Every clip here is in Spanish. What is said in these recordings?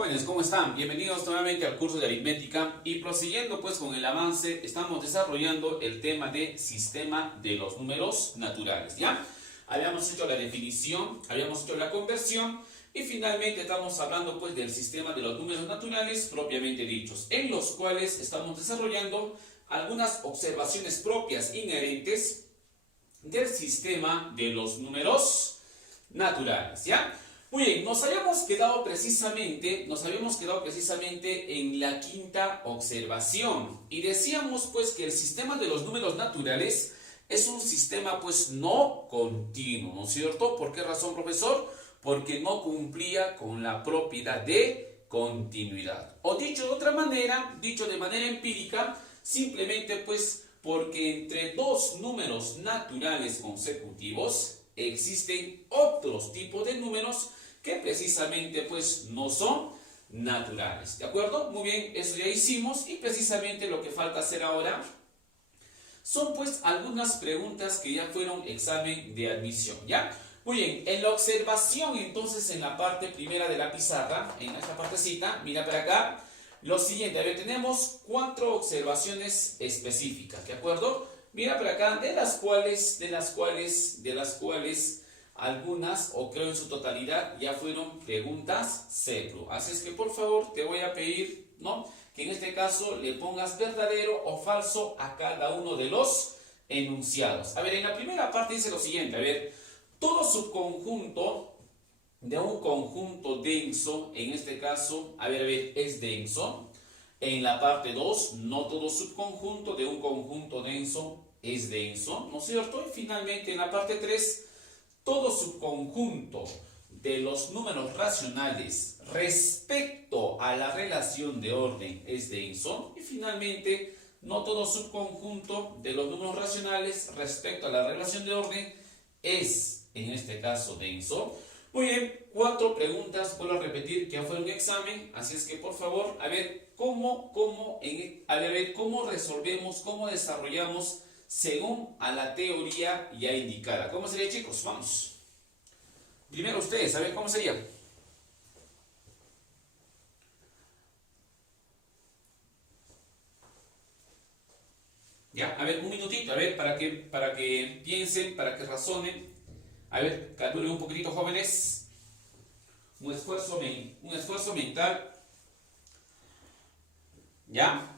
Jóvenes, ¿cómo están? Bienvenidos nuevamente al curso de aritmética y prosiguiendo pues con el avance, estamos desarrollando el tema de sistema de los números naturales, ¿ya? Habíamos hecho la definición, habíamos hecho la conversión y finalmente estamos hablando pues del sistema de los números naturales propiamente dichos, en los cuales estamos desarrollando algunas observaciones propias inherentes del sistema de los números naturales, ¿ya? Muy bien, nos habíamos quedado precisamente en la quinta observación y decíamos pues que el sistema de los números naturales es un sistema pues no continuo, ¿no es cierto? ¿Por qué razón, profesor? Porque no cumplía con la propiedad de continuidad. O dicho de otra manera, dicho de manera empírica, simplemente pues porque entre dos números naturales consecutivos existen otros tipos de números que precisamente pues no son naturales, ¿de acuerdo? Muy bien, eso ya hicimos y precisamente lo que falta hacer ahora son pues algunas preguntas que ya fueron examen de admisión, ¿ya? Muy bien, en la observación entonces en la parte primera de la pizarra, en esta partecita, mira para acá, lo siguiente, a ver, tenemos 4 observaciones específicas, ¿de acuerdo? Mira para acá, de las cuales algunas, o creo en su totalidad, ya fueron preguntas CEPRO. Así es que por favor te voy a pedir, ¿no?, que en este caso le pongas verdadero o falso a cada uno de los enunciados. A ver, en la primera parte dice lo siguiente, a ver, todo subconjunto de un conjunto denso, en este caso, a ver, es denso. En la parte 2, no todo subconjunto de un conjunto denso es denso, ¿no es cierto? Y finalmente en la parte 3, todo subconjunto de los números racionales respecto a la relación de orden es denso. Y finalmente, no todo subconjunto de los números racionales respecto a la relación de orden es, en este caso, denso. Muy bien, 4 preguntas, vuelvo a repetir, que ya fue un examen, así es que por favor, a ver cómo resolvemos, cómo desarrollamos según a la teoría ya indicada. ¿Cómo sería, chicos? Vamos. Primero ustedes, a ver cómo sería. Ya, a ver, un minutito, a ver, para que piensen, para que razonen. A ver, calculen un poquitito, jóvenes. Un esfuerzo mental. ¿Ya?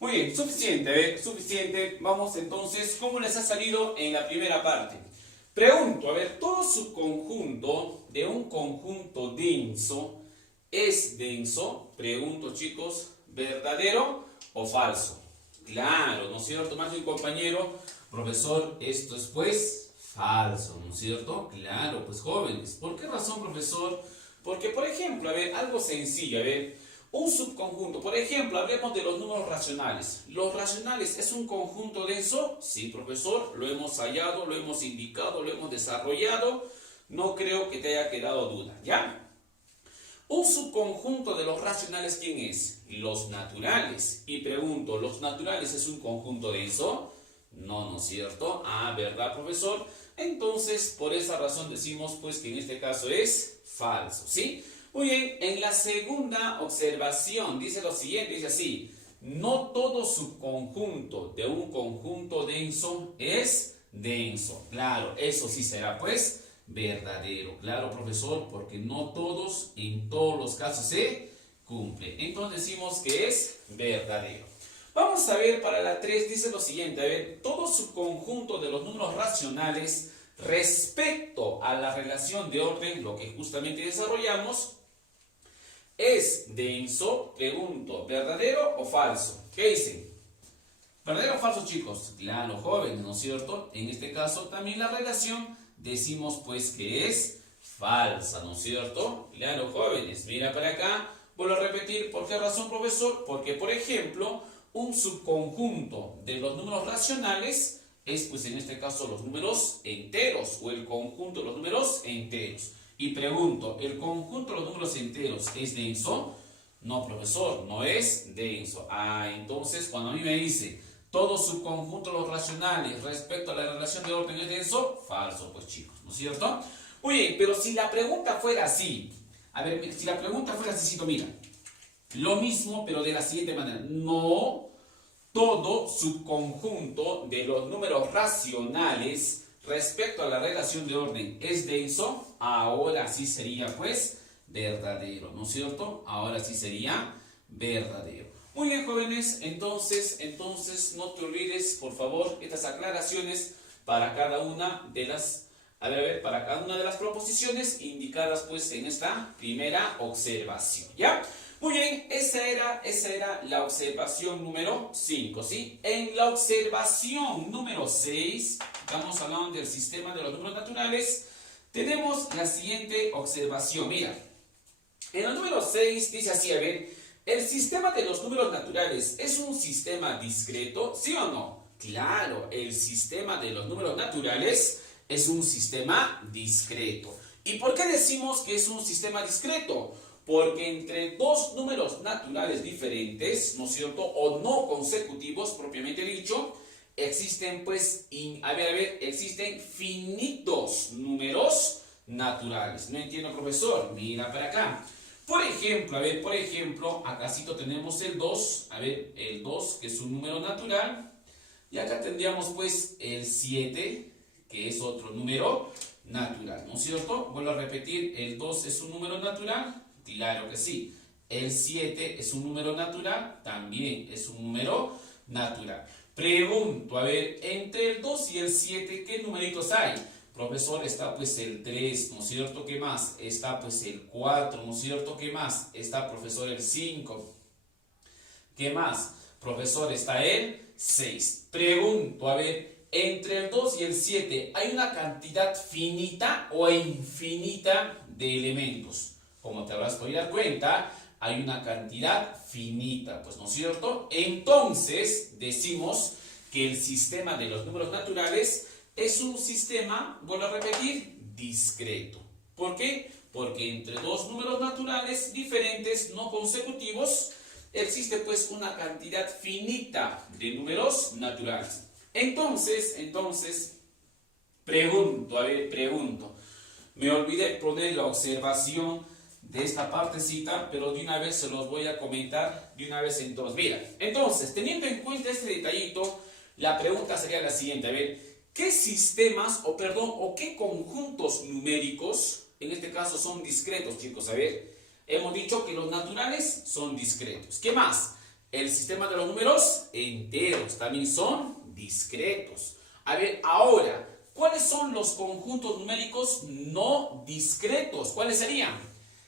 Muy bien, suficiente, a ver, suficiente. Vamos entonces, ¿cómo les ha salido en la primera parte? Pregunto, a ver, todo subconjunto de un conjunto denso es denso. Pregunto, chicos, ¿verdadero o falso? Claro, ¿no es cierto? Más de un compañero, profesor, esto es pues falso, ¿no es cierto? Claro, pues jóvenes. ¿Por qué razón, profesor? Porque, por ejemplo, a ver, algo sencillo, a ver, un subconjunto, por ejemplo, hablemos de los números racionales. ¿Los racionales es un conjunto denso? Sí, profesor, lo hemos hallado, lo hemos indicado, lo hemos desarrollado. No creo que te haya quedado duda, ¿ya? Un subconjunto de los racionales, ¿quién es? Los naturales. Y pregunto, ¿los naturales es un conjunto denso? No, ¿no es cierto? Ah, ¿verdad, profesor? Entonces, por esa razón decimos pues que en este caso es falso, ¿sí? Muy bien, en la segunda observación dice lo siguiente, dice así, no todo subconjunto de un conjunto denso es denso. Claro, eso sí será pues verdadero. Claro, profesor, porque no todos, en todos los casos se cumple. Entonces decimos que es verdadero. Vamos a ver para la 3, dice lo siguiente, a ver, todo subconjunto de los números racionales respecto a la relación de orden, lo que justamente desarrollamos, ¿es denso? Pregunto, ¿verdadero o falso? ¿Qué dicen? ¿Verdadero o falso, chicos? Claro, jóvenes, ¿no es cierto? En este caso también la relación decimos pues que es falsa, ¿no es cierto? Claro, jóvenes, mira para acá, vuelvo a repetir, ¿por qué razón, profesor? Porque, por ejemplo, un subconjunto de los números racionales es pues en este caso los números enteros o el conjunto de los números enteros. Y pregunto, ¿el conjunto de los números enteros es denso? No, profesor, no es denso. Entonces cuando a mí me dice todo subconjunto de los racionales respecto a la relación de orden es denso, falso, pues chicos, ¿no es cierto? Oye, pero si la pregunta fuera así, a ver, si la pregunta fuera así, mira, lo mismo, pero de la siguiente manera, no todo subconjunto de los números racionales respecto a la relación de orden es denso, ahora sí sería pues verdadero, ¿no es cierto? Ahora sí sería verdadero. Muy bien, jóvenes, entonces no te olvides, por favor, estas aclaraciones para cada una de las, para cada una de las proposiciones indicadas pues en esta primera observación, ¿ya? Muy bien, esa era la observación número 5, ¿sí? En la observación número 6, estamos hablando del sistema de los números naturales, tenemos la siguiente observación, mira. En el número 6 dice así, a ver, ¿el sistema de los números naturales es un sistema discreto? ¿Sí o no? Claro, el sistema de los números naturales es un sistema discreto. ¿Y por qué decimos que es un sistema discreto? Porque entre dos números naturales diferentes, ¿no es cierto? O no consecutivos, propiamente dicho, existen pues, existen finitos números naturales. No entiendo, profesor, mira para acá. Por ejemplo, acácito tenemos el 2, el 2 que es un número natural, y acá tendríamos pues el 7, que es otro número natural, ¿no es cierto? Vuelvo a repetir, el 2 es un número natural, claro que sí. El 7 es un número natural, también es un número natural. Pregunto, entre el 2 y el 7, ¿qué numeritos hay? Profesor, está pues el 3, ¿no es cierto? ¿Qué más? Está pues el 4, ¿no es cierto? ¿Qué más? Está, profesor, el 5. ¿Qué más? Profesor, está el 6. Pregunto, entre el 2 y el 7, ¿hay una cantidad finita o infinita de elementos? Como te habrás podido dar cuenta, hay una cantidad finita, pues, ¿no es cierto? Entonces, decimos que el sistema de los números naturales es un sistema, vuelvo a repetir, discreto. ¿Por qué? Porque entre dos números naturales diferentes, no consecutivos, existe pues una cantidad finita de números naturales. Entonces, pregunto. Me olvidé poner la observación de esta partecita, pero de una vez se los voy a comentar de una vez entonces. Mira, entonces, teniendo en cuenta este detallito, la pregunta sería la siguiente, ¿qué sistemas, o qué conjuntos numéricos, en este caso son discretos, chicos? Hemos dicho que los naturales son discretos. ¿Qué más? El sistema de los números enteros también son discretos. Ahora, ¿cuáles son los conjuntos numéricos no discretos? ¿Cuáles serían?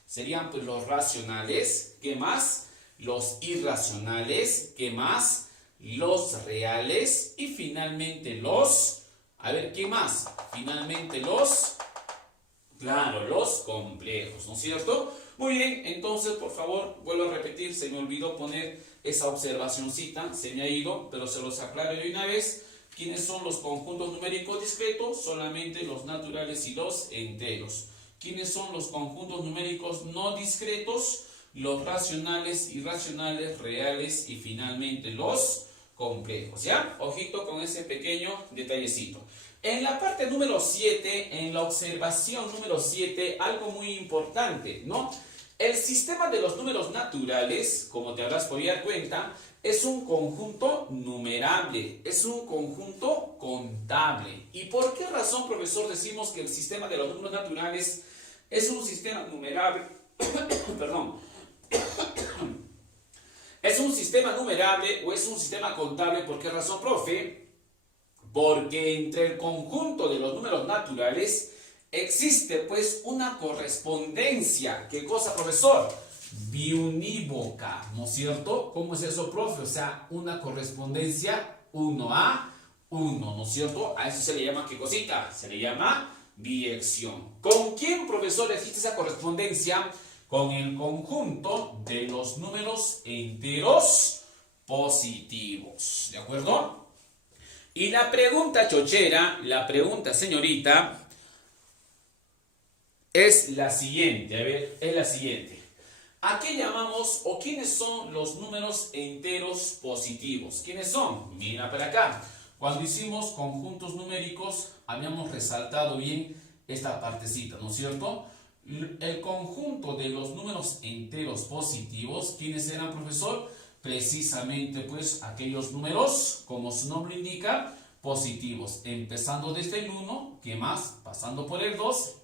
Serían pues los racionales. ¿Qué más? Los irracionales. ¿Qué más? Los reales. Y finalmente los... ¿qué más? Finalmente los complejos, ¿no es cierto? Muy bien, entonces, por favor, vuelvo a repetir, se me olvidó poner esa observacioncita, se me ha ido, pero se los aclaro de una vez. ¿Quiénes son los conjuntos numéricos discretos? Solamente los naturales y los enteros. ¿Quiénes son los conjuntos numéricos no discretos? Los racionales, irracionales, reales y finalmente los complejos, ¿ya? Ojito con ese pequeño detallecito. En la parte número 7, en la observación número 7, algo muy importante, ¿no? El sistema de los números naturales, como te habrás podido dar cuenta, es un conjunto numerable, es un conjunto contable. ¿Y por qué razón, profesor, decimos que el sistema de los números naturales es un sistema numerable? Perdón. ¿Es un sistema numerable o es un sistema contable? ¿Por qué razón, profe? Porque entre el conjunto de los números naturales existe pues una correspondencia. ¿Qué cosa, profesor? Biunívoca, ¿no es cierto? ¿Cómo es eso, profe? O sea, una correspondencia 1A, 1, ¿no es cierto? A eso se le llama, ¿qué cosita? Se le llama biyección. ¿Con quién, profesor, existe esa correspondencia? Con el conjunto de los números enteros positivos, ¿de acuerdo? Y la pregunta chochera, la pregunta señorita, es la siguiente, a ver, es la siguiente. ¿A qué llamamos o quiénes son los números enteros positivos? ¿Quiénes son? Mira para acá. Cuando hicimos conjuntos numéricos, habíamos resaltado bien esta partecita, ¿no es cierto? El conjunto de los números enteros positivos, ¿quiénes eran, profesor? Precisamente, pues, aquellos números, como su nombre indica, positivos. Empezando desde el 1, ¿qué más? Pasando por el 2.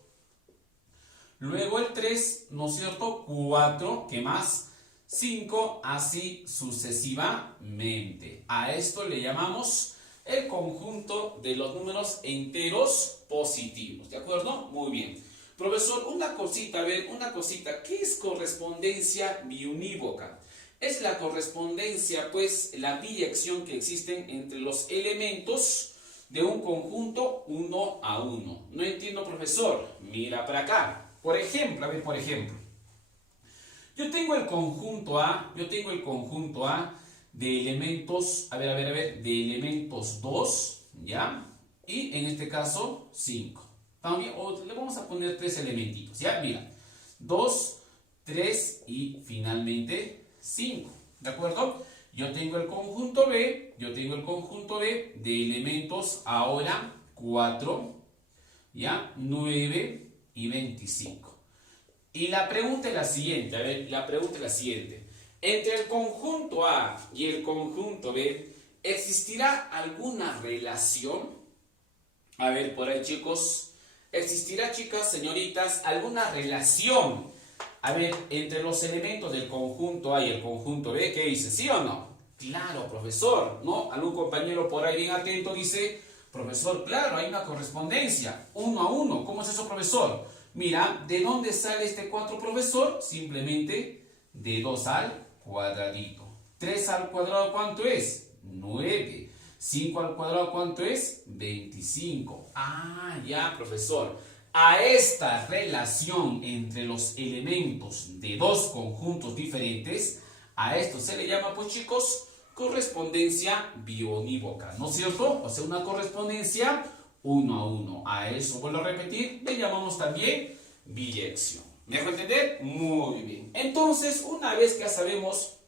Luego el 3, ¿no es cierto? 4, ¿qué más? 5, así sucesivamente. A esto le llamamos el conjunto de los números enteros positivos, ¿de acuerdo? Muy bien. Profesor, una cosita, a ver, una cosita. ¿Qué es correspondencia biunívoca? Es la correspondencia, pues, la biyección que existen entre los elementos de un conjunto uno a uno. No entiendo, profesor. Mira para acá. Por ejemplo, a ver, por ejemplo. Yo tengo el conjunto A de elementos, de elementos 2, ¿ya? Y en este caso 5. También, o le vamos a poner 3 elementitos, ¿ya? Mira, 2, 3 y finalmente 5, ¿de acuerdo? Yo tengo el conjunto B de elementos ahora 4, ¿ya? 9 y 25. Y la pregunta es la siguiente, a ver, la pregunta es la siguiente. Entre el conjunto A y el conjunto B, ¿existirá alguna relación? A ver, por ahí, chicos, ¿existirá, chicas, señoritas, alguna relación? A ver, entre los elementos del conjunto A y el conjunto B, ¿qué dice? ¿Sí o no? Claro, profesor, ¿no? Algún compañero por ahí bien atento dice, profesor, claro, hay una correspondencia, 1 a 1. ¿Cómo es eso, profesor? Mira, ¿de dónde sale este 4, profesor? Simplemente de 2 al cuadradito. 3 al cuadrado, ¿cuánto es? 9. 5 al cuadrado, ¿cuánto es? 25. Ah, ya, profesor. A esta relación entre los elementos de dos conjuntos diferentes, a esto se le llama, pues, chicos, correspondencia biunívoca, ¿no es cierto? O sea, una correspondencia 1 a 1. A eso, vuelvo a repetir, le llamamos también biyección. ¿Me dejo entender? Muy bien. Entonces, una vez que ya sabemos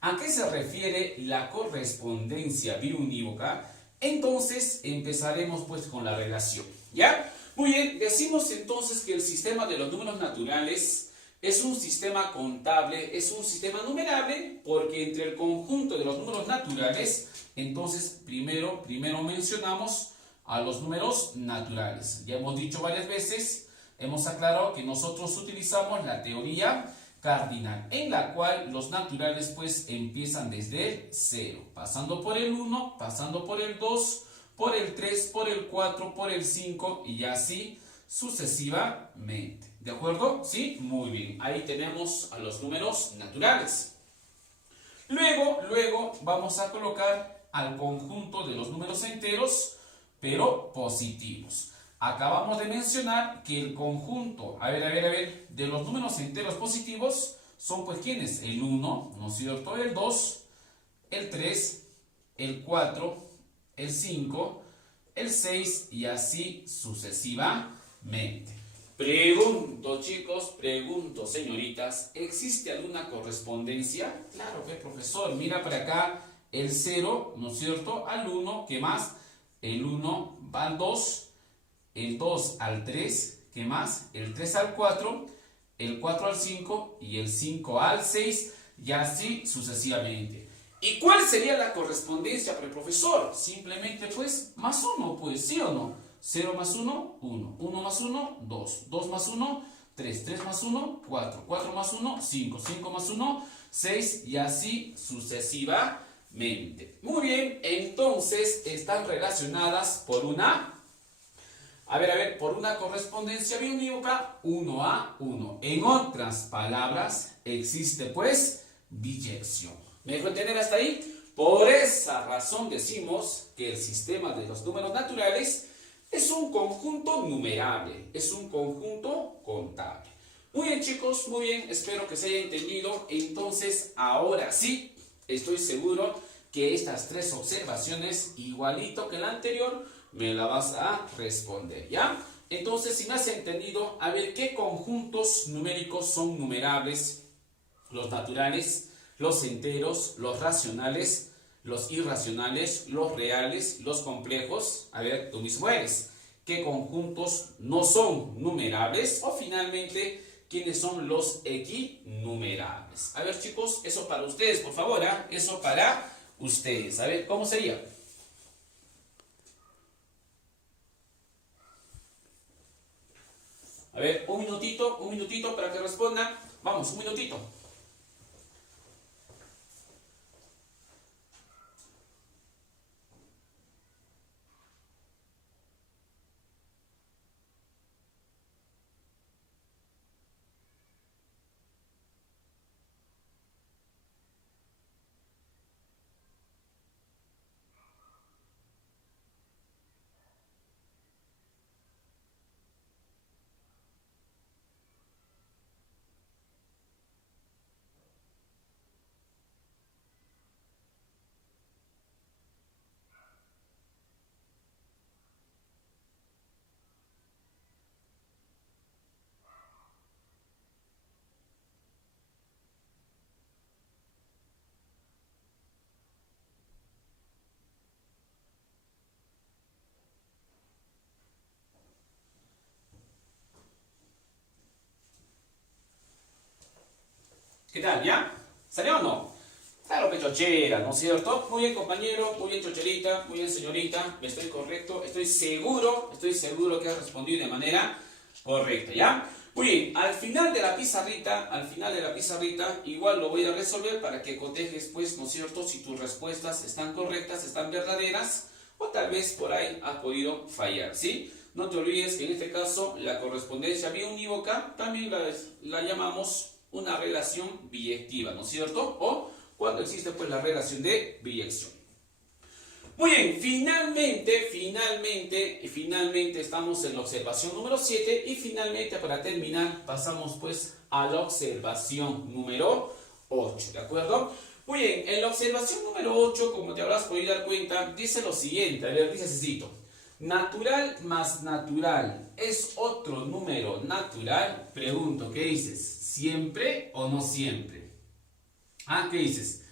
a qué se refiere la correspondencia biunívoca, entonces empezaremos, pues, con la relación, ¿ya? Muy bien, decimos entonces que el sistema de los números naturales es un sistema contable, es un sistema numerable, porque entre el conjunto de los números naturales, entonces primero mencionamos a los números naturales. Ya hemos dicho varias veces, hemos aclarado que nosotros utilizamos la teoría cardinal, en la cual los naturales, pues, empiezan desde el 0, pasando por el 1, pasando por el 2, por el 3, por el 4, por el 5 y así sucesivamente. ¿De acuerdo? ¿Sí? Muy bien. Ahí tenemos a los números naturales. Luego vamos a colocar al conjunto de los números enteros, pero positivos. Acabamos de mencionar que el conjunto, de los números enteros positivos son, pues, ¿quiénes? El 1, ¿no es cierto? El 2, el 3, el 4, el 5, el 6 y así sucesivamente. Pregunto, chicos, pregunto, señoritas, ¿existe alguna correspondencia? Claro, pues, profesor, mira para acá, el 0, ¿no es cierto? Al 1, ¿qué más? El 1 va al 2, el 2 al 3, ¿qué más? El 3 al 4, el 4 al 5 y el 5 al 6 y así sucesivamente. ¿Y cuál sería la correspondencia para el profesor? Simplemente, pues, más 1, pues, ¿sí o no? 0 más 1, 1. 1 más 1, 2. 2 más 1, 3. 3 más 1, 4. 4 más 1, 5. 5 más 1, 6 y así sucesivamente. Muy bien, entonces están relacionadas por una... por una correspondencia biunívoca 1 a 1. En otras palabras, existe, pues, biyección. ¿Me dejo entender hasta ahí? Por esa razón decimos que el sistema de los números naturales es un conjunto numerable, es un conjunto contable. Muy bien, chicos, muy bien, espero que se haya entendido. Entonces, ahora sí, estoy seguro que estas tres observaciones, igualito que la anterior, me la vas a responder, ¿ya? Entonces, si me has entendido, a ver, ¿qué conjuntos numéricos son numerables? Los naturales, los enteros, los racionales, los irracionales, los reales, los complejos. A ver, tú mismo eres. ¿Qué conjuntos no son numerables? O finalmente, ¿quiénes son los equinumerables? A ver, chicos, eso para ustedes, por favor, ¿eh? Eso para ustedes. A ver, ¿cómo sería? A ver, un minutito para que respondan. Vamos, un minutito. ¿Qué tal? ¿Ya? ¿Salió o no? Claro que chochera, ¿no es cierto? Muy bien, compañero, muy bien, chocherita, muy bien, señorita. Estoy correcto, estoy seguro que has respondido de manera correcta, ¿ya? Muy bien, al final de la pizarrita, igual lo voy a resolver para que cotejes, pues, ¿no es cierto? Si tus respuestas están correctas, están verdaderas, o tal vez por ahí has podido fallar, ¿sí? No te olvides que en este caso la correspondencia biunívoca también la llamamos una relación biyectiva, ¿no es cierto? O cuando existe pues la relación de biyección. Muy bien, finalmente estamos en la observación número 7 y finalmente para terminar pasamos pues a la observación número 8, ¿de acuerdo? Muy bien, en la observación número 8, como te habrás podido dar cuenta, dice lo siguiente, a ver, dice así: natural más natural es otro número natural. Pregunto, ¿qué dices? ¿Siempre o no siempre? Ah, ¿qué dices?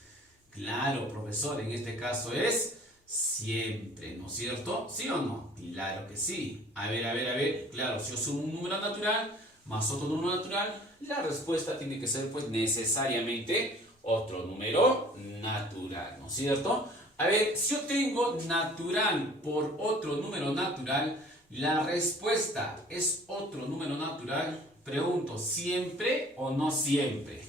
Claro, profesor, en este caso es siempre, ¿no es cierto? ¿Sí o no? Claro que sí. A ver, claro, si yo sumo un número natural más otro número natural, la respuesta tiene que ser pues necesariamente otro número natural, ¿no es cierto? A ver, si yo tengo natural por otro número natural, la respuesta es otro número natural. Pregunto, ¿siempre o no siempre?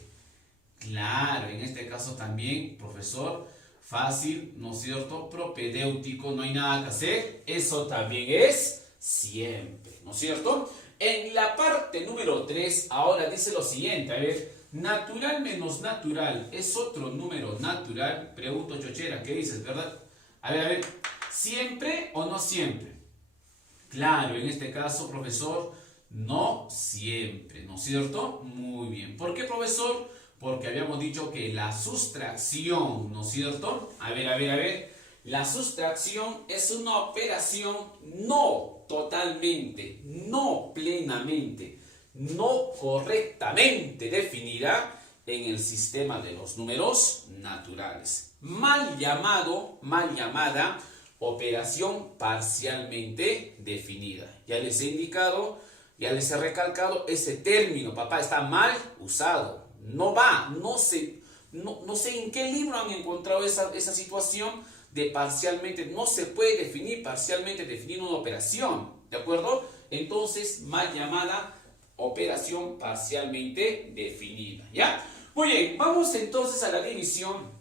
Claro, en este caso también, profesor, fácil, ¿no es cierto? Propedéutico, no hay nada que hacer. Eso también es siempre, ¿no es cierto? En la parte número 3, ahora dice lo siguiente, a ver, natural menos natural es otro número natural. Pregunto, chochera, ¿qué dices, verdad? A ver, ¿siempre o no siempre? Claro, en este caso, profesor, no siempre, ¿no es cierto? Muy bien. ¿Por qué, profesor? Porque habíamos dicho que la sustracción, ¿no es cierto? A ver. La sustracción es una operación no totalmente, no plenamente, no correctamente definida en el sistema de los números naturales. Mal llamada operación parcialmente definida. Ya les he indicado, ya les he recalcado, ese término, papá, está mal usado. No va, no sé en qué libro han encontrado esa situación de parcialmente, no se puede definir parcialmente definir una operación, ¿de acuerdo? Entonces, mal llamada operación parcialmente definida, ¿ya? Muy bien, vamos entonces a la división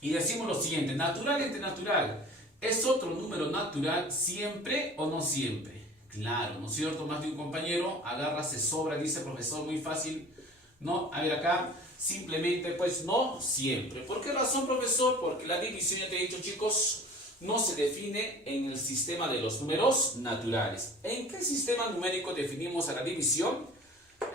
y decimos lo siguiente: natural entre natural, ¿es otro número natural siempre o no siempre? Claro, ¿no es cierto? Más de un compañero agarra, se sobra, dice profesor, muy fácil, ¿no? A ver acá, Simplemente, pues no siempre. ¿Por qué razón, profesor? Porque la división, ya te he dicho, chicos, no se define en el sistema de los números naturales. ¿En qué sistema numérico definimos a la división?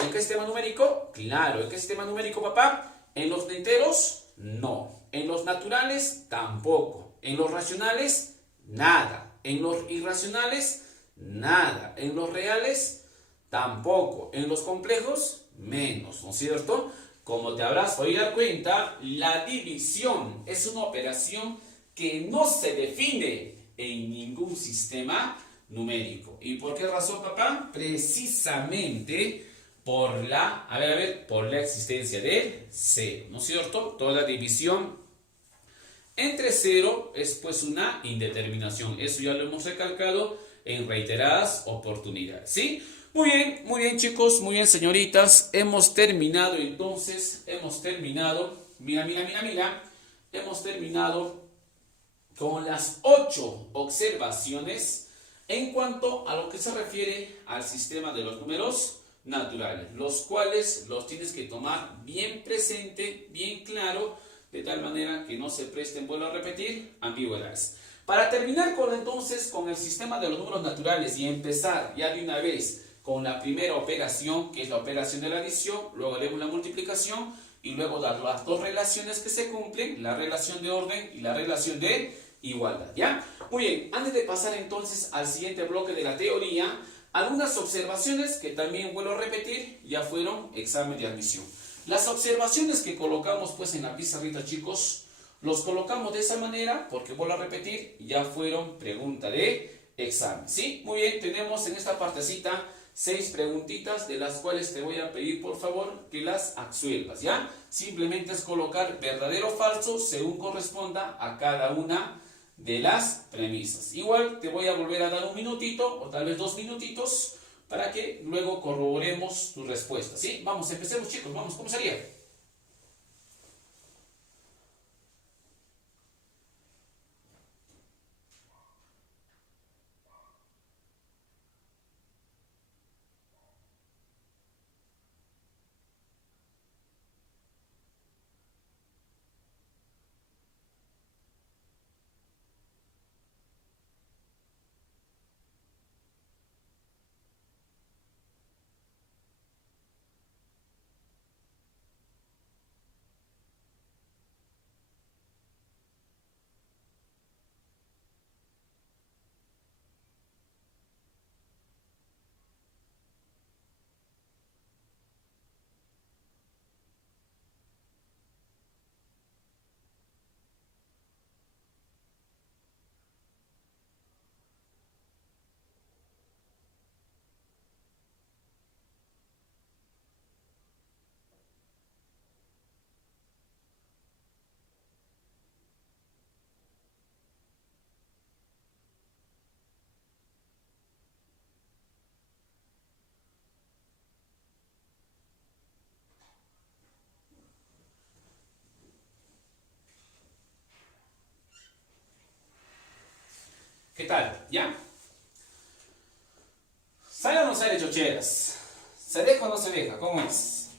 ¿En qué sistema numérico? Claro, ¿en qué sistema numérico, papá? ¿En los enteros? No. ¿En los naturales? Tampoco. ¿En los racionales? Nada. ¿En los irracionales? Nada. ¿En los reales? Tampoco. ¿En los complejos? Menos, ¿no es cierto? Como te habrás podido dar cuenta, la división es una operación que no se define en ningún sistema numérico. ¿Y por qué razón, papá? Precisamente por la, por la existencia de cero, ¿no es cierto? Toda división entre cero es pues una indeterminación. Eso ya lo hemos recalcado en reiteradas oportunidades, ¿sí? Muy bien chicos, muy bien señoritas. Hemos terminado entonces, hemos terminado con las 8 observaciones en cuanto a lo que se refiere al sistema de los números naturales, los cuales los tienes que tomar bien presente, bien claro, de tal manera que no se presten, vuelvo a repetir, ambigüedades. Para terminar entonces con el sistema de los números naturales y empezar ya de una vez con la primera operación, que es la operación de la adición, luego haremos la multiplicación y luego las dos relaciones que se cumplen, la relación de orden y la relación de igualdad, ¿ya? Muy bien, antes de pasar entonces al siguiente bloque de la teoría, algunas observaciones que también vuelvo a repetir, ya fueron examen de admisión. Las observaciones que colocamos pues en la pizarrita, chicos, los colocamos de esa manera porque vuelvo a repetir, ya fueron pregunta de examen, ¿sí? Muy bien, tenemos en esta partecita 6 preguntitas de las cuales te voy a pedir por favor que las absuelvas, ¿ya? Simplemente es colocar verdadero o falso según corresponda a cada una de las premisas. Igual te voy a volver a dar un minutito o tal vez 2 minutitos para que luego corroboremos tu respuesta, ¿sí? Vamos, empecemos chicos, vamos, ¿cómo sería? ¿Qué tal? ¿Ya? ¿Sale o no sale chocheras? ¿Se deja o no se deja? ¿Cómo es?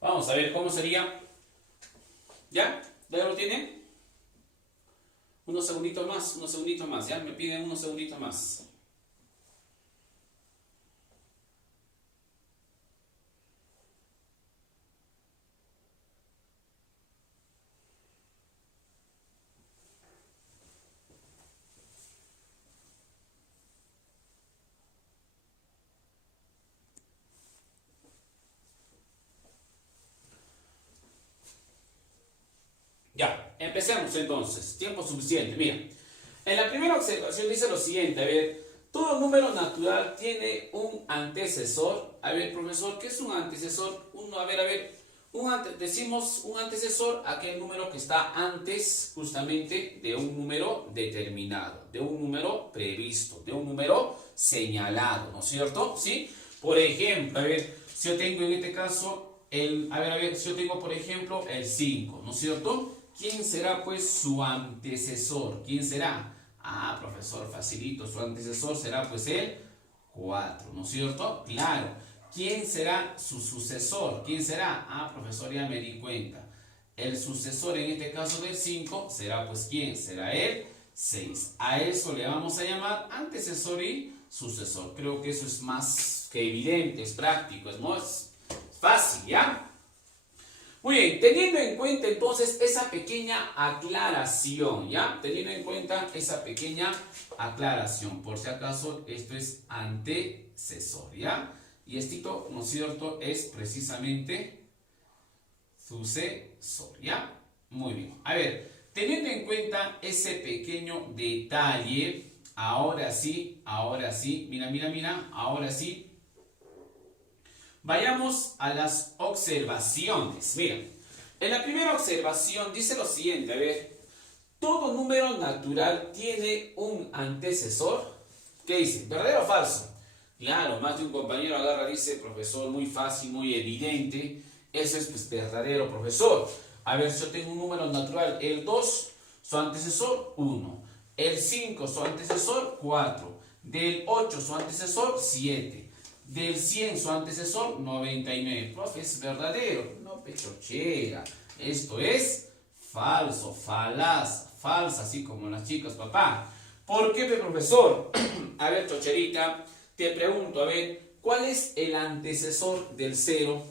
Vamos a ver cómo sería. ¿Ya? ¿Ya lo tienen? Unos segunditos más, ¿ya? Me piden unos segunditos más. Ya, empecemos entonces. Tiempo suficiente. Mira, en la primera observación dice lo siguiente. A ver, todo número natural tiene un antecesor. A ver, profesor, ¿qué es un antecesor? Decimos un antecesor a aquel número que está antes justamente de un número determinado, de un número previsto, de un número señalado, ¿no es cierto? ¿Sí? Por ejemplo, a ver, si yo tengo en este caso si yo tengo por ejemplo el 5, ¿no es cierto? ¿quién será pues su antecesor? ¿Quién será? Ah, profesor, facilito, su antecesor será pues el 4, ¿no es cierto? Claro. ¿Quién será su sucesor? ¿Quién será? Ah, profesor, ya me di cuenta. El sucesor en este caso del 5 será pues ¿quién? Será el 6. A eso le vamos a llamar antecesor y sucesor. Creo que eso es más que evidente, es práctico, es más fácil, ¿ya? Muy bien, teniendo en cuenta entonces esa pequeña aclaración, ¿ya? Teniendo en cuenta esa pequeña aclaración, por si acaso esto es antecesor, ¿ya? Y esto, ¿no es cierto?, es precisamente sucesor, ¿ya? Muy bien. A ver, teniendo en cuenta ese pequeño detalle, ahora sí, mira, ahora sí, vayamos a las observaciones. Mira, en la primera observación dice lo siguiente, a ver, todo número natural tiene un antecesor. ¿Qué dice? ¿Verdadero o falso? Claro, más de un compañero agarra, dice, profesor, muy fácil, muy evidente. Eso es pues verdadero, profesor. A ver, si yo tengo un número natural, el 2, su antecesor, 1. El 5, su antecesor, 4. Del 8, su antecesor, 7. Del 100, su antecesor, 99. Profe, es verdadero. No, pechochera. Esto es falso, falaz, falsa, así como las chicas, papá. ¿Por qué, profesor? A ver, chocherita, te pregunto, a ver, ¿cuál es el antecesor del 0?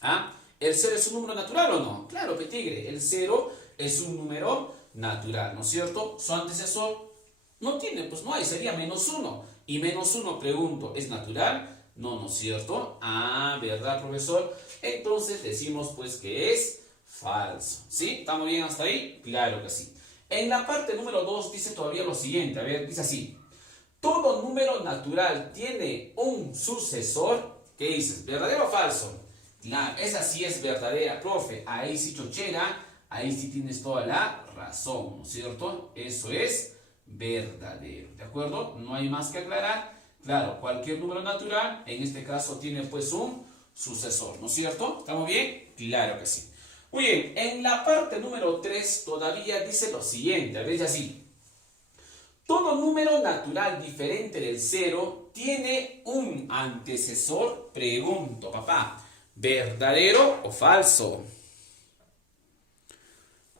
¿Ah? ¿El 0 es un número natural o no? Claro, petigre, el 0 es un número natural, ¿no es cierto? Su antecesor no tiene, pues no hay, sería -1. Y -1, pregunto, ¿es natural? No, ¿no es cierto? Ah, ¿verdad, profesor? Entonces decimos pues que es falso. ¿Sí? ¿Estamos bien hasta ahí? Claro que sí. En la parte número 2 dice todavía lo siguiente, a ver, dice así. Todo número natural tiene un sucesor. ¿Qué dices? ¿Verdadero o falso? Claro, esa sí es verdadera, profe. Ahí sí, chochera, ahí sí tienes toda la razón, ¿no es cierto? Eso es verdadero, ¿de acuerdo? No hay más que aclarar. Claro, cualquier número natural, en este caso, tiene pues un sucesor, ¿no es cierto? ¿Estamos bien? Claro que sí. Muy bien, en la parte número 3 todavía dice lo siguiente, a ver, así. Todo número natural diferente del 0 tiene un antecesor. Pregunto, papá, ¿verdadero o falso?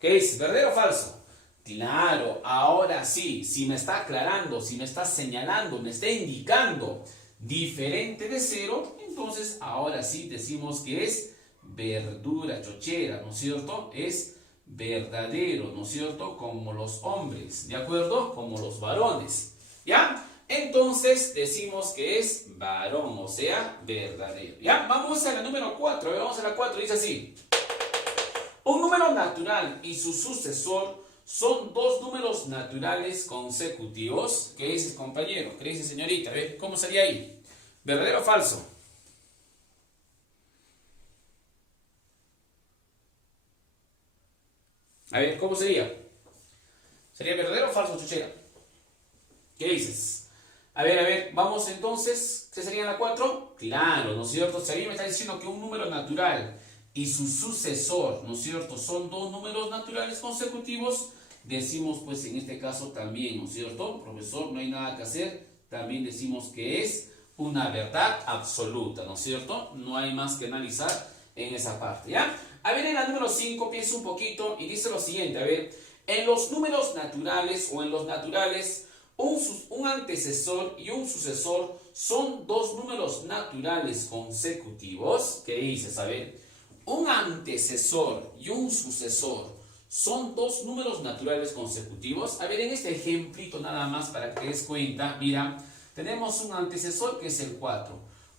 ¿Qué es? ¿Verdadero o falso? Claro, ahora sí, si me está aclarando, si me está señalando, me está indicando diferente de 0, entonces ahora sí decimos que es verdura, chochera, ¿no es cierto? Es verdadero, ¿no es cierto? Como los hombres, ¿de acuerdo? Como los varones, ¿ya? Entonces decimos que es varón, o sea, verdadero, ¿ya? Vamos a la número 4, vamos a la 4, dice así. Un número natural y su sucesor son dos números naturales consecutivos. ¿Qué dices, compañero? ¿Qué dices, señorita? A ver, ¿cómo sería ahí? ¿Verdadero o falso? A ver, ¿cómo sería? ¿Sería verdadero o falso, chuchera? ¿Qué dices? A ver, vamos entonces. ¿Qué sería la 4? Claro, ¿no es cierto? Si a mí me está diciendo que un número natural y su sucesor, ¿no es cierto?, son dos números naturales consecutivos, decimos pues en este caso también, ¿no es cierto? Profesor, no hay nada que hacer, también decimos que es una verdad absoluta, ¿no es cierto? No hay más que analizar en esa parte, ¿ya? A ver, en la número 5 piensa un poquito y dice lo siguiente, a ver, en los números naturales o en los naturales, un antecesor y un sucesor son dos números naturales consecutivos. ¿Qué dices? A ver, un antecesor y un sucesor son dos números naturales consecutivos. A ver, en este ejemplito nada más para que te des cuenta, mira, tenemos un antecesor que es el 4,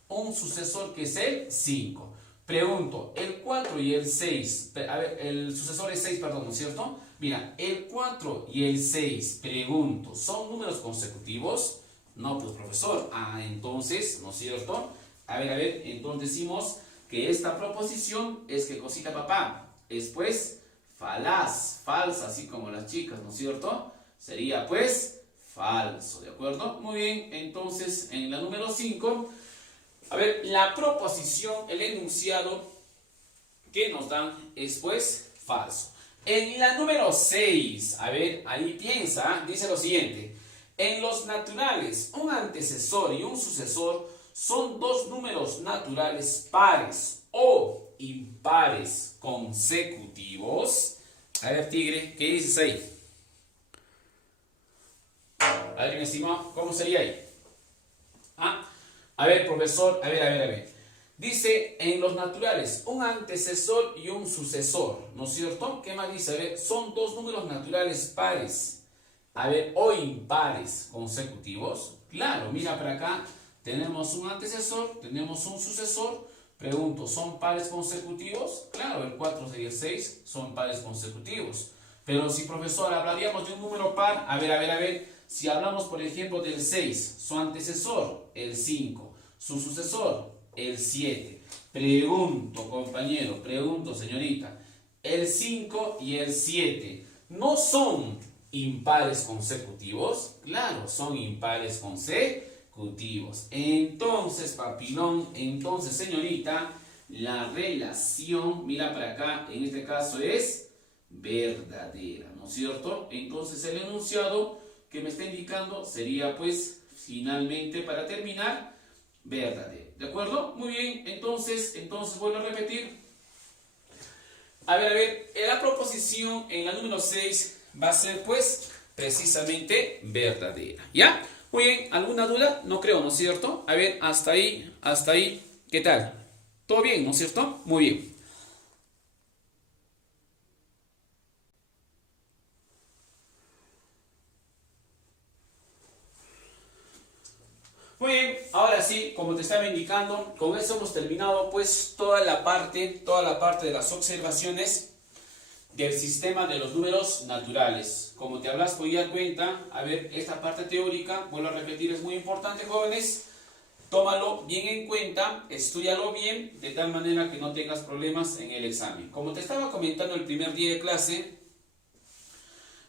un sucesor que es el 5. Pregunto, el 4 y el 6, a ver, el sucesor es 6, perdón, ¿no es cierto? Mira, el 4 y el 6, pregunto, ¿son números consecutivos? No, pues profesor, entonces, ¿no es cierto? A ver, entonces decimos que esta proposición es, ¿qué cosita, papá? Es pues falaz, falsa, así como las chicas, ¿no es cierto? Sería pues falso, ¿de acuerdo? Muy bien, entonces en la número 5, a ver, la proposición, el enunciado que nos dan es pues falso. En la número 6, a ver, ahí piensa, dice lo siguiente. En los naturales, un antecesor y un sucesor son dos números naturales pares o impares consecutivos. A ver, Tigre, ¿qué dices ahí? A ver, mi estimado, ¿cómo sería ahí? ¿Ah? A ver, profesor, a ver. Dice, en los naturales, un antecesor y un sucesor, ¿no es cierto? ¿Qué más dice? A ver, son dos números naturales pares. A ver, o impares consecutivos. Claro, mira para acá, tenemos un antecesor, tenemos un sucesor. Pregunto, ¿son pares consecutivos? Claro, el 4 y el 6 son pares consecutivos. Pero si, profesor, hablaríamos de un número par, a ver, si hablamos, por ejemplo, del 6, su antecesor, el 5, su sucesor, el 7. Pregunto, compañero, pregunto, señorita, el 5 y el 7, ¿no son impares consecutivos? Claro, son impares consecutivos. Entonces, papilón, entonces, señorita, la relación, mira para acá, en este caso es verdadera, ¿no es cierto? Entonces, el enunciado que me está indicando sería, pues, finalmente, para terminar, verdadero. ¿De acuerdo? Muy bien, entonces vuelvo a repetir. A ver, la proposición en la número 6 va a ser, pues, precisamente verdadera. ¿Ya? Muy bien, ¿alguna duda? No creo, ¿no es cierto? A ver, hasta ahí, ¿qué tal? ¿Todo bien, no es cierto? Muy bien. Muy bien, ahora sí, como te estaba indicando, con eso hemos terminado pues toda la parte de las observaciones del sistema de los números naturales. Como te habrás podido dar cuenta, a ver, esta parte teórica, vuelvo a repetir, es muy importante, jóvenes. Tómalo bien en cuenta, estúdialo bien, de tal manera que no tengas problemas en el examen. Como te estaba comentando el primer día de clase,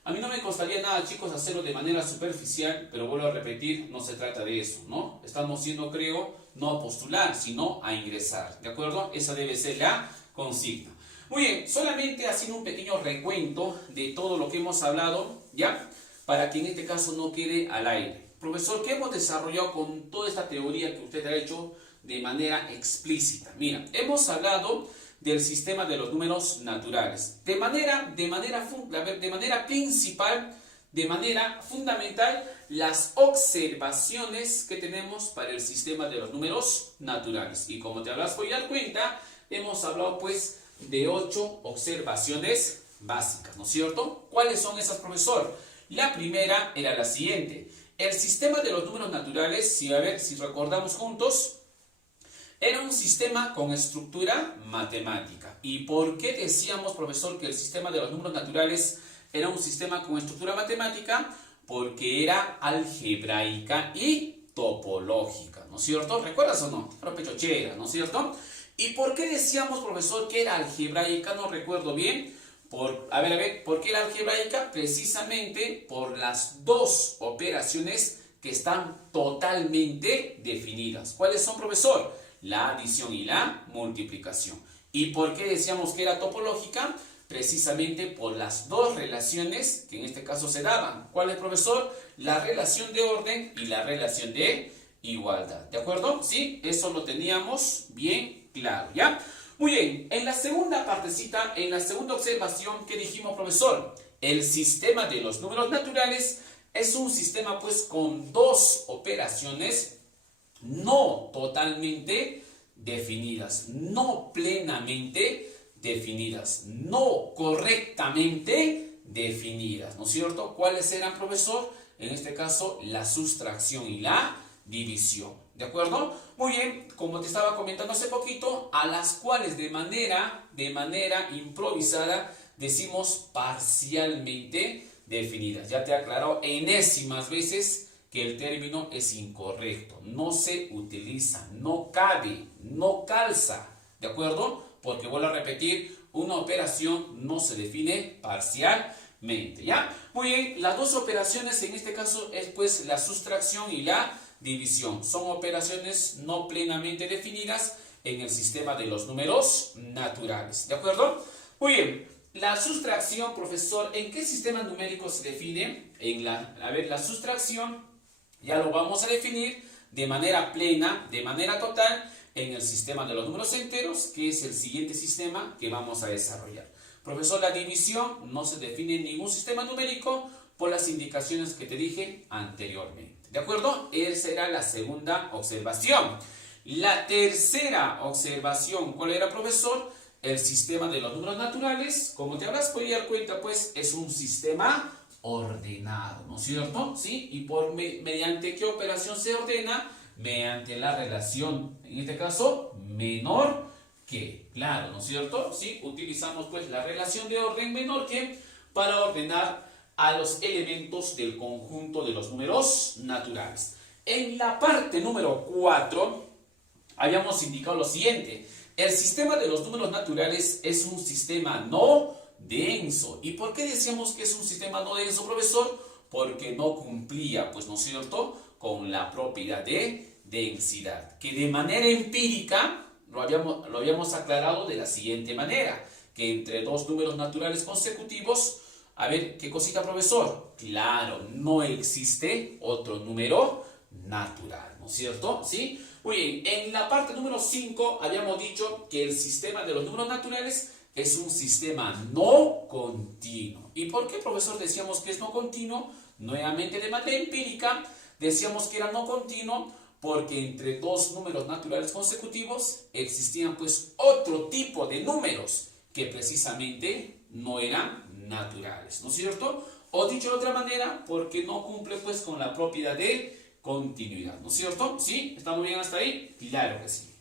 a mí no me costaría nada, chicos, hacerlo de manera superficial, pero vuelvo a repetir, no se trata de eso, ¿no? Estamos siendo, creo, no a postular, sino a ingresar, ¿de acuerdo? Esa debe ser la consigna. Muy bien, solamente haciendo un pequeño recuento de todo lo que hemos hablado, ¿ya? Para que en este caso no quede al aire. Profesor, ¿qué hemos desarrollado con toda esta teoría que usted ha hecho de manera explícita? Mira, hemos hablado del sistema de los números naturales. De manera principal, de manera fundamental, las observaciones que tenemos para el sistema de los números naturales. Y como te habrás podido dar cuenta, hemos hablado pues de 8 observaciones básicas, ¿no es cierto? ¿Cuáles son esas, profesor? La primera era la siguiente. El sistema de los números naturales, si recordamos juntos, era un sistema con estructura matemática. ¿Y por qué decíamos, profesor, que el sistema de los números naturales era un sistema con estructura matemática? Porque era algebraica y topológica, ¿no es cierto? ¿Recuerdas o no? Era pechochera, ¿no es cierto? ¿Y por qué decíamos, profesor, que era algebraica? No recuerdo bien. ¿Por qué era algebraica? Precisamente por las dos operaciones que están totalmente definidas. ¿Cuáles son, profesor? La adición y la multiplicación. ¿Y por qué decíamos que era topológica? Precisamente por las dos relaciones que en este caso se daban. ¿Cuál es, profesor? La relación de orden y la relación de igualdad. ¿De acuerdo? Sí, eso lo teníamos bien claro, ¿ya? Muy bien, en la segunda partecita, en la segunda observación, ¿qué dijimos, profesor? El sistema de los números naturales es un sistema pues con dos operaciones no totalmente definidas, no plenamente definidas, no correctamente definidas, ¿no es cierto? ¿Cuáles eran, profesor? En este caso, la sustracción y la división, ¿de acuerdo? Muy bien, como te estaba comentando hace poquito, a las cuales de manera improvisada decimos parcialmente definidas. Ya te he aclarado enésimas veces que el término es incorrecto, no se utiliza, no cabe, no calza, ¿de acuerdo? Porque vuelvo a repetir, una operación no se define parcialmente, ¿ya? Muy bien, las dos operaciones en este caso es pues la sustracción y la división. Son operaciones no plenamente definidas en el sistema de los números naturales, ¿de acuerdo? Muy bien, la sustracción, profesor, ¿en qué sistema numérico se define? La sustracción ya lo vamos a definir de manera plena, de manera total, en el sistema de los números enteros, que es el siguiente sistema que vamos a desarrollar. Profesor, la división no se define en ningún sistema numérico por las indicaciones que te dije anteriormente. ¿De acuerdo? Esa era la segunda observación. La tercera observación, ¿cuál era, profesor? El sistema de los números naturales, como te habrás podido dar cuenta, pues es un sistema ordenado, ¿no es cierto? ¿Sí? ¿Y mediante qué operación se ordena? Mediante la relación, en este caso, menor que. Claro, ¿no es cierto? ¿Sí? Utilizamos pues la relación de orden menor que para ordenar a los elementos del conjunto de los números naturales. En la parte número 4 habíamos indicado lo siguiente. El sistema de los números naturales es un sistema no denso. ¿Y por qué decíamos que es un sistema no denso, profesor? Porque no cumplía, pues, ¿no es cierto?, con la propiedad de densidad. Que de manera empírica lo habíamos aclarado de la siguiente manera. Que entre dos números naturales consecutivos, a ver, ¿qué cosita, profesor? Claro, no existe otro número natural, ¿no es cierto? ¿Sí? Muy bien, en la parte número 5 habíamos dicho que el sistema de los números naturales es un sistema no continuo. ¿Y por qué, profesor, decíamos que es no continuo? Nuevamente, de manera empírica, decíamos que era no continuo porque entre dos números naturales consecutivos existían pues otro tipo de números que precisamente no eran naturales, ¿no es cierto? O dicho de otra manera, porque no cumple pues con la propiedad de continuidad, ¿no es cierto? ¿Sí? ¿Estamos bien hasta ahí? Claro que sí.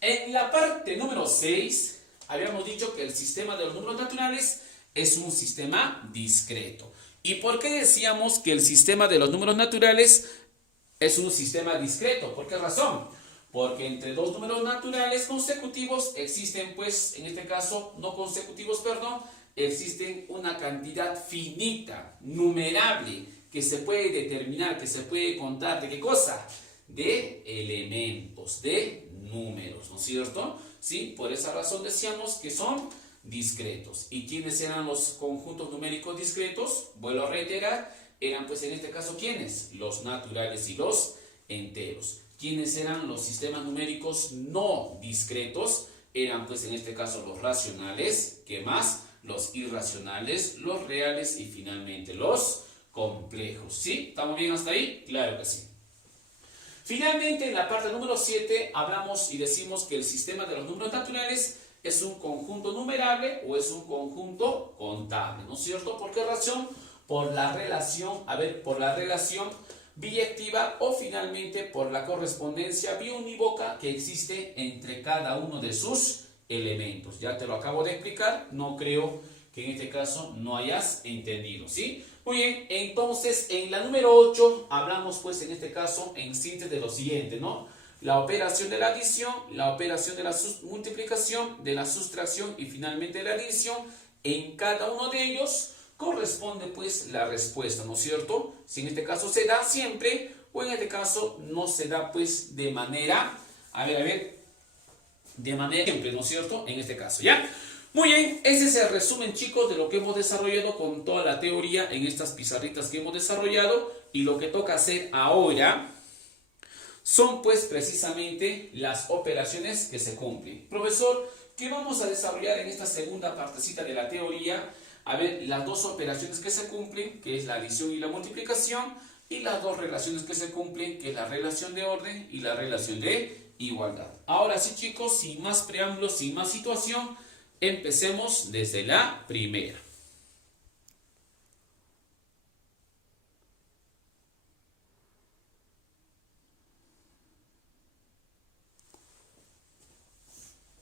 En la parte número 6 habíamos dicho que el sistema de los números naturales es un sistema discreto. ¿Y por qué decíamos que el sistema de los números naturales es un sistema discreto? ¿Por qué razón? Porque entre dos números naturales consecutivos existen, pues, en este caso, no consecutivos, perdón, existen una cantidad finita, numerable, que se puede determinar, que se puede contar. ¿De qué cosa? De elementos, de números, ¿no es cierto? Sí, por esa razón decíamos que son discretos. ¿Y quiénes eran los conjuntos numéricos discretos? Vuelvo a reiterar, eran pues en este caso ¿quiénes? Los naturales y los enteros. ¿Quiénes eran los sistemas numéricos no discretos? Eran pues en este caso los racionales, ¿qué más? Los irracionales, los reales y finalmente los complejos. ¿Sí? ¿Estamos bien hasta ahí? Claro que sí. Finalmente, en la parte número 7 hablamos y decimos que el sistema de los números naturales es un conjunto numerable o es un conjunto contable, ¿no es cierto? ¿Por qué razón? Por la relación, por la relación biyectiva o finalmente por la correspondencia biunívoca que existe entre cada uno de sus elementos. Ya te lo acabo de explicar, no creo que en este caso no hayas entendido, ¿sí? Muy bien, entonces en la número 8 hablamos pues en este caso en síntesis de lo siguiente, ¿no? La operación de la adición, la operación de la multiplicación, de la sustracción y finalmente de la división. En cada uno de ellos corresponde pues la respuesta, ¿no es cierto? Si en este caso se da siempre o en este caso no se da pues de manera, de manera siempre, ¿no es cierto? En este caso, ¿ya? Muy bien, ese es el resumen, chicos, de lo que hemos desarrollado con toda la teoría en estas pizarritas que hemos desarrollado. Y lo que toca hacer ahora son pues precisamente las operaciones que se cumplen. Profesor, ¿qué vamos a desarrollar en esta segunda partecita de la teoría? A ver, las dos operaciones que se cumplen, que es la adición y la multiplicación, y las dos relaciones que se cumplen, que es la relación de orden y la relación de igualdad. Ahora sí, chicos, sin más preámbulos, sin más situación, empecemos desde la primera.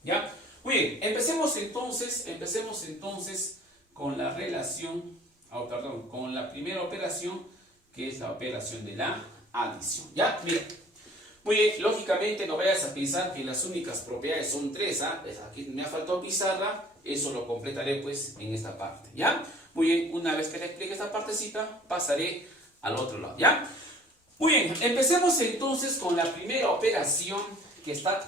¿Ya? Muy bien, empecemos entonces con la relación, con la primera operación, que es la operación de la adición. ¿Ya? Mira. Muy bien, lógicamente no vayas a pensar que las únicas propiedades son tres, ¿ah? Aquí me ha faltado pizarra, eso lo completaré pues en esta parte, ¿ya? Muy bien, una vez que te explique esta partecita, pasaré al otro lado, ¿ya? Muy bien, empecemos entonces con la primera operación que está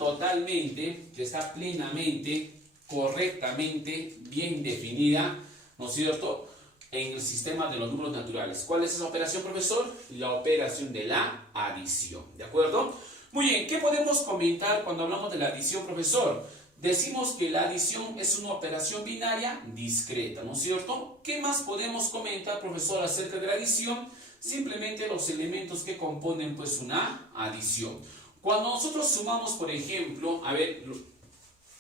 plenamente correctamente bien definida, ¿no es cierto?, en el sistema de los números naturales. ¿Cuál es esa operación, profesor? La operación de la adición, ¿de acuerdo? Muy bien, ¿qué podemos comentar cuando hablamos de la adición, profesor? Decimos que la adición es una operación binaria discreta, ¿no es cierto? ¿Qué más podemos comentar, profesor, acerca de la adición? Simplemente los elementos que componen pues una adición. Cuando nosotros sumamos, por ejemplo, a ver,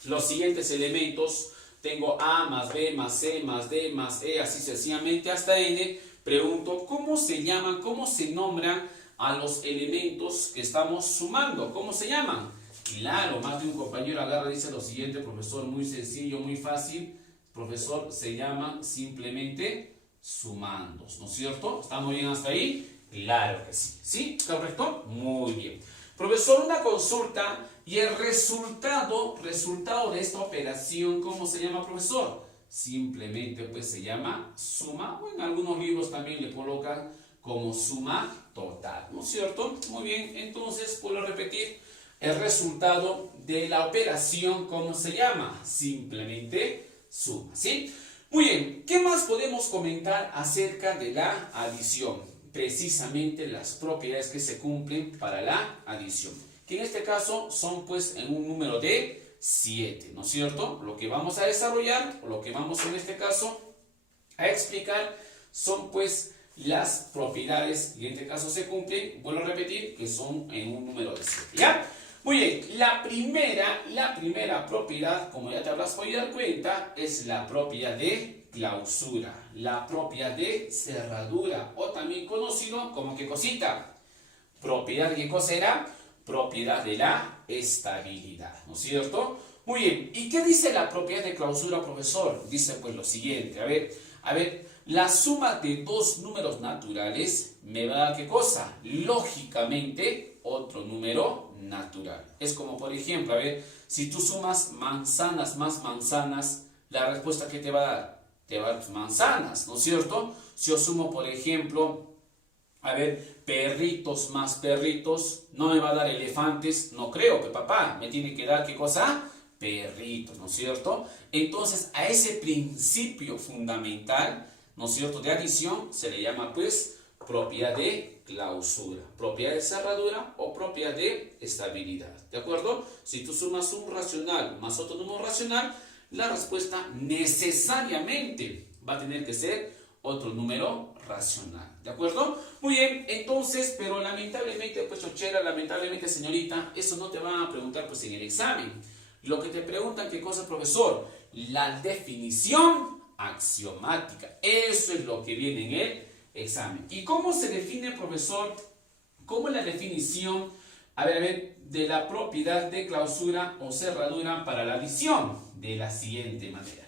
los siguientes elementos, tengo A más B más C más D más E, así sucesivamente hasta N, pregunto, ¿cómo se llaman, cómo se nombran a los elementos que estamos sumando? ¿Cómo se llaman? Claro, más de un compañero agarra y dice lo siguiente, profesor, muy sencillo, muy fácil, profesor, se llaman simplemente sumandos, ¿no es cierto? ¿Estamos bien hasta ahí? Claro que sí. ¿Sí? ¿Correcto? Muy bien. Profesor, una consulta, y el resultado de esta operación, ¿cómo se llama, profesor? Simplemente pues se llama suma, o en algunos libros también le colocan como suma total, ¿no es cierto? Muy bien, entonces vuelvo a repetir, el resultado de la operación, ¿cómo se llama? Simplemente suma, ¿sí? Muy bien, ¿qué más podemos comentar acerca de la adición? Precisamente las propiedades que se cumplen para la adición, que en este caso son pues en un número de 7, ¿no es cierto? Lo que vamos a desarrollar, o lo que vamos en este caso a explicar, son pues las propiedades, y en este caso se cumplen, vuelvo a repetir, que son en un número de 7, ¿ya? Muy bien, la primera propiedad, como ya te habrás podido dar cuenta, es la propiedad de clausura, la propiedad de cerradura, o también conocido como ¿qué cosita? Propiedad de ¿qué cosa era? Propiedad de la estabilidad, ¿no es cierto? Muy bien, ¿y qué dice la propiedad de clausura, profesor? Dice pues lo siguiente, a ver, la suma de dos números naturales me va a dar ¿qué cosa? Lógicamente, otro número natural. Es como por ejemplo, a ver, si tú sumas manzanas más manzanas, la respuesta que te va a dar, te va a dar manzanas, ¿no es cierto? Si yo sumo por ejemplo, a ver, perritos más perritos, no me va a dar elefantes, no creo que papá, me tiene que dar ¿qué cosa? Perritos, ¿no es cierto? Entonces a ese principio fundamental, ¿no es cierto?, de adición se le llama pues propiedad de clausura, propiedad de cerradura o propiedad de estabilidad, ¿de acuerdo? Si tú sumas un racional más otro número racional, la respuesta necesariamente va a tener que ser otro número racional, ¿de acuerdo? Muy bien, entonces, pero lamentablemente, pues chochera, lamentablemente señorita, eso no te van a preguntar pues en el examen. Lo que te preguntan, ¿qué cosa, profesor? La definición axiomática, eso es lo que viene en el examen. ¿Y cómo se define, profesor? ¿Cómo es la definición, a ver, de la propiedad de clausura o cerradura para la adición? De la siguiente manera.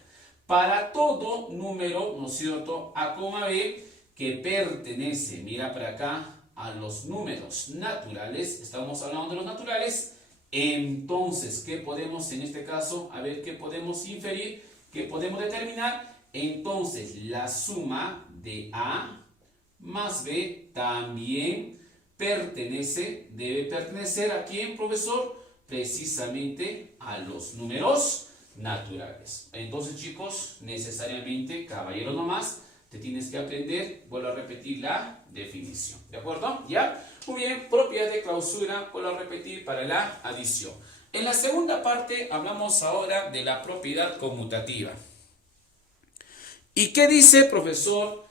Para todo número, ¿no es cierto?, A, B, que pertenece, mira para acá, a los números naturales, estamos hablando de los naturales, entonces, ¿qué podemos en este caso? A ver, ¿qué podemos inferir? ¿Qué podemos determinar? Entonces, la suma de A más B también debe pertenecer ¿a quién, profesor? Precisamente a los números naturales. Entonces, chicos, necesariamente, caballero nomás, te tienes que aprender, vuelvo a repetir la definición, ¿de acuerdo? ¿Ya? Muy bien, propiedad de clausura, vuelvo a repetir, para la adición. En la segunda parte hablamos ahora de la propiedad conmutativa. ¿Y qué dice, profesor?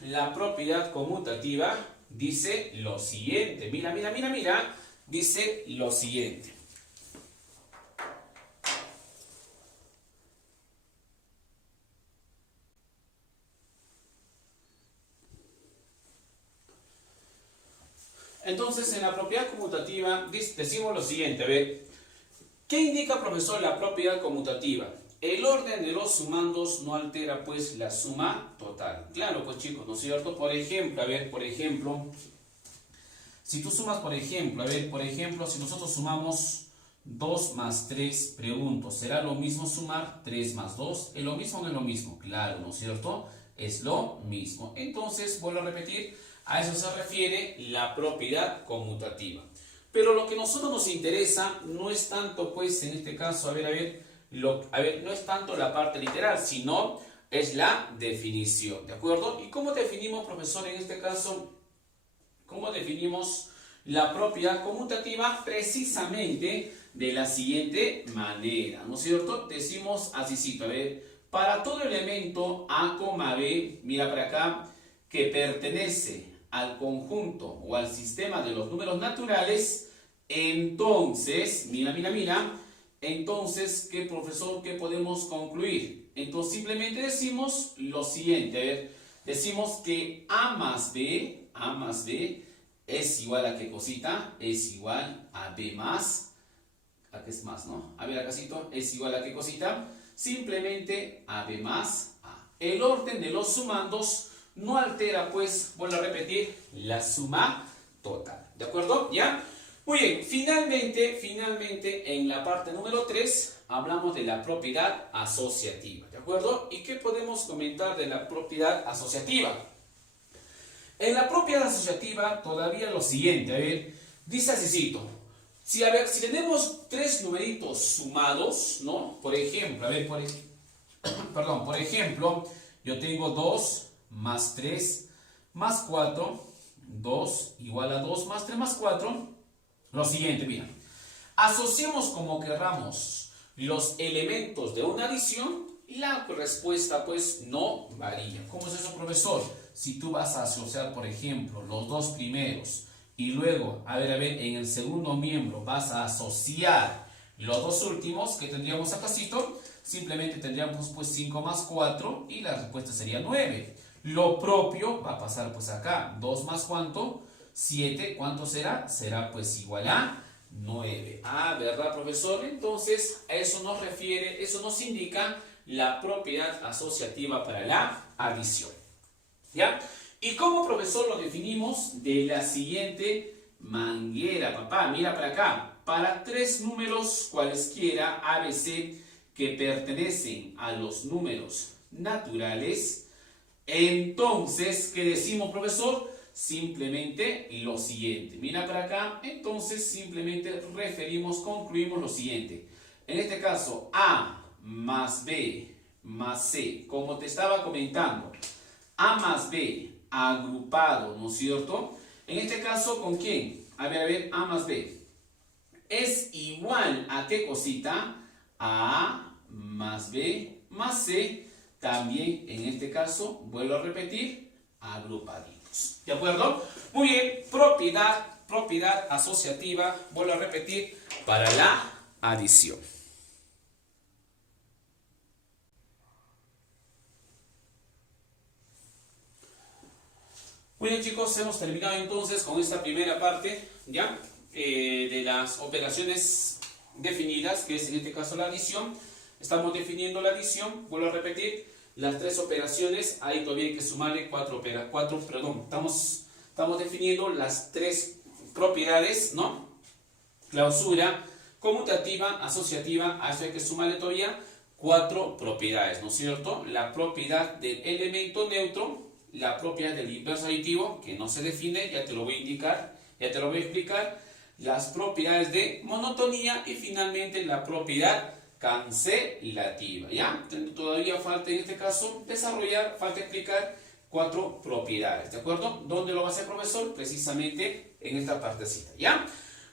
La propiedad conmutativa dice lo siguiente. Mira, dice lo siguiente. Entonces, en la propiedad conmutativa decimos lo siguiente, a ver, ¿qué indica, profesor, la propiedad conmutativa? El orden de los sumandos no altera, pues, la suma total. Claro, pues, chicos, ¿no es cierto? Por ejemplo, si tú sumas, si nosotros sumamos 2 más 3, pregunto, ¿será lo mismo sumar 3 más 2? ¿Es lo mismo o no es lo mismo? Claro, ¿no es cierto? Es lo mismo. Entonces, vuelvo a repetir, a eso se refiere la propiedad conmutativa. Pero lo que a nosotros nos interesa no es tanto, pues, en este caso, no es tanto la parte literal, sino es la definición, ¿de acuerdo? ¿Y cómo definimos, profesor, en este caso? ¿Cómo definimos la propiedad conmutativa? Precisamente de la siguiente manera, ¿no es cierto? Decimos así, a ver, para todo elemento A, B, mira para acá, que pertenece al conjunto o al sistema de los números naturales, entonces, mira, entonces, ¿qué, profesor, qué podemos concluir? Entonces simplemente decimos lo siguiente, a ver, decimos que A más B es igual a ¿qué cosita? Es igual a B más, ¿a qué es más, no? A ver, acácito, es igual a ¿qué cosita? Simplemente a B más A. El orden de los sumandos no altera, pues, vuelvo a repetir, la suma total, ¿de acuerdo? ¿Ya? Muy bien, finalmente, en la parte número 3, hablamos de la propiedad asociativa, ¿de acuerdo? ¿Y qué podemos comentar de la propiedad asociativa? En la propiedad asociativa, todavía lo siguiente, a ver, dice así, si tenemos tres numeritos sumados, ¿no? Por ejemplo, por ejemplo, yo tengo 2 más 3 más 4, 2 igual a 2 más 3 más 4, lo siguiente, mira, asociemos como querramos los elementos de una adición, la respuesta pues no varía. ¿Cómo es eso, profesor? Si tú vas a asociar, por ejemplo, los dos primeros y luego, a ver, en el segundo miembro vas a asociar los dos últimos, ¿qué tendríamos acá? Simplemente tendríamos pues 5 más 4 y la respuesta sería 9. Lo propio va a pasar pues acá, 2 más ¿cuánto? 7, ¿cuánto será? Será pues igual a 9. Ah, ¿verdad, profesor? Entonces, a eso nos refiere, eso nos indica la propiedad asociativa para la adición. ¿Ya? ¿Y cómo, profesor, lo definimos? De la siguiente manera, papá. Mira para acá. Para tres números cualesquiera ABC que pertenecen a los números naturales, entonces, ¿qué decimos, profesor? Simplemente lo siguiente. Mira para acá. Entonces, simplemente concluimos lo siguiente. En este caso, A más B más C, como te estaba comentando, A más B agrupado, ¿no es cierto? En este caso, ¿con quién? A ver, A más B es igual a ¿qué cosita? A más B más C, también en este caso, vuelvo a repetir, agrupaditos. ¿De acuerdo? Muy bien, propiedad asociativa, vuelvo a repetir, para la adición. Muy bien, chicos, hemos terminado entonces con esta primera parte, ¿ya? De las operaciones definidas, que es en este caso la adición. Estamos definiendo la adición, vuelvo a repetir, las tres operaciones, ahí todavía hay que sumarle estamos definiendo las tres propiedades, ¿no? Clausura, conmutativa, asociativa, a eso hay que sumarle todavía 4 propiedades, ¿no es cierto? La propiedad del elemento neutro, la propiedad del inverso aditivo, que no se define, ya te lo voy a indicar, ya te lo voy a explicar, las propiedades de monotonía y finalmente la propiedad cancelativa, ¿ya? Todavía falta en este caso falta explicar 4 propiedades, ¿de acuerdo? ¿Dónde lo va a hacer, profesor? Precisamente en esta partecita, ¿ya?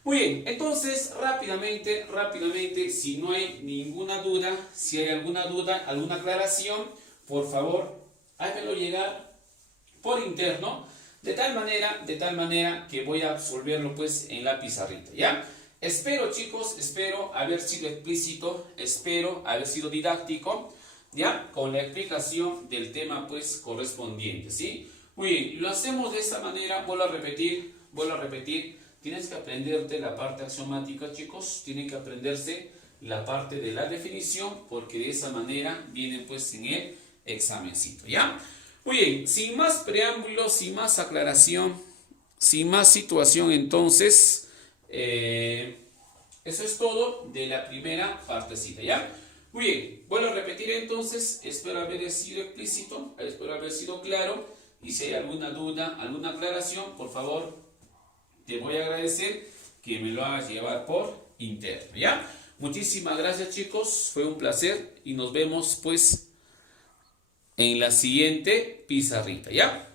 Muy bien, entonces rápidamente, si no hay ninguna duda, si hay alguna duda, alguna aclaración, por favor, háganlo llegar por interno, de tal manera que voy a absolverlo pues en la pizarrita, ¿ya? Espero, chicos, haber sido explícito, espero haber sido didáctico, ¿ya? Con la explicación del tema pues correspondiente, ¿sí? Muy bien, lo hacemos de esta manera, vuelvo a repetir, tienes que aprenderte la parte axiomática, chicos, tienen que aprenderse la parte de la definición, porque de esa manera vienen pues en el examencito, ¿ya? Muy bien, sin más preámbulos, sin más aclaración, sin más situación, entonces, eso es todo de la primera partecita, ¿ya? Muy bien, vuelvo a repetir entonces, espero haber sido explícito, espero haber sido claro, y si hay alguna duda, alguna aclaración, por favor, te voy a agradecer que me lo hagas llevar por interno, ¿ya? Muchísimas gracias, chicos, fue un placer y nos vemos pues en la siguiente pizarrita, ¿ya?